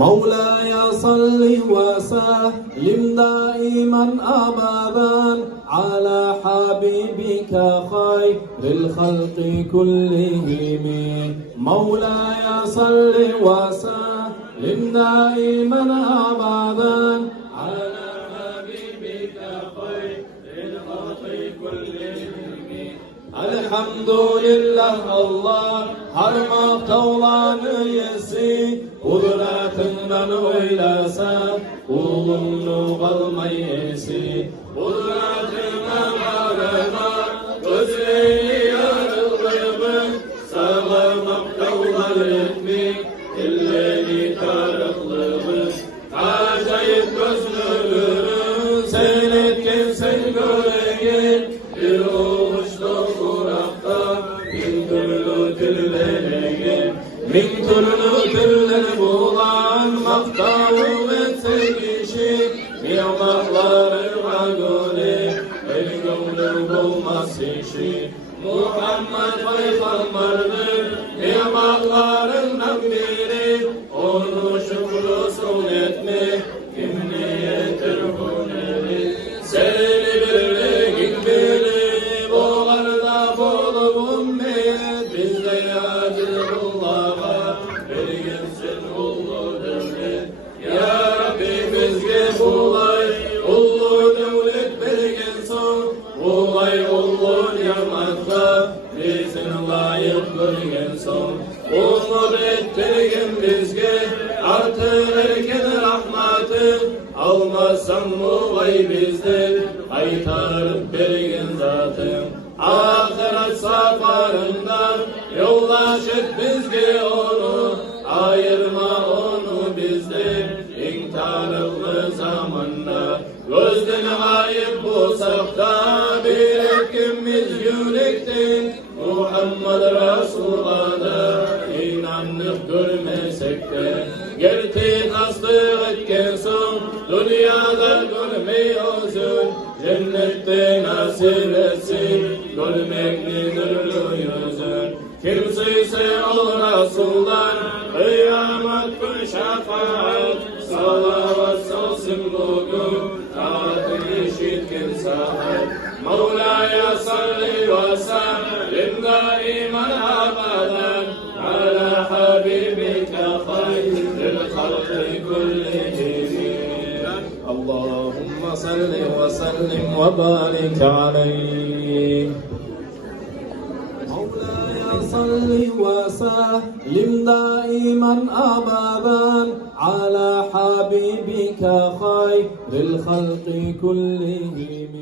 مولاي صل وسلم دائما أبدا على حبيبك خير الخلق كلهم. مولاي صل وسلم دائما أبدا على حبيبك خير الخلق كلهم. الحمد لله Allah harmak olanı yesi, kudretinden oylasa ulumlu kalmayesi. Kudretinden bağrına gözleri yarılığımı sağlamak yollar etmek elleri tarıklığımı. Acayip gözlülüğünü seyretken sen göreyim bir olmuşlu Kur'an'da bin türlü türlere bin türlü türler bulan maktavı etse kişi nimetlarına göre el gönlü bulmaz işi. Muhammed Peygamber'dir nimetlarından biri, onu şükür etmek kim niyetir hüneri. Seni birliğin biri boğarda bolup bizde acil Allah'a verginsin ulu devlet. Ya Rabbi bizge bulay ulu devlet verginsin, bulay ulu nimetler bizim layık verginsin. Umur ettirgin bizge artırırken rahmatı, almazsan mı vay bizden kaytarıp bergin zatım. Ahiret safarından yollaşıp bizge onu, ayırma onu bizden intiharlı zamanda. Gözden ayıp bulsak da bir ekimiz yürekten Muhammed Resulullah'a inanıp görmesek de gerçek tasdik etken son dünyada görmüyorsun, cennette nasip etsin görmekli nurlu yüzün. Kimseyse ol Resul'dan kıyamet gün şefaat, salavat olsun bugün taatını işitken saat. Mevla'ya salli ve sellim daiman abadan ala habibike hayril halki kullihim. Allahümme salli ve sellim ve barik aleyh. صل وسلم دائما أبدا على حبيبك خير الخلق كلهم.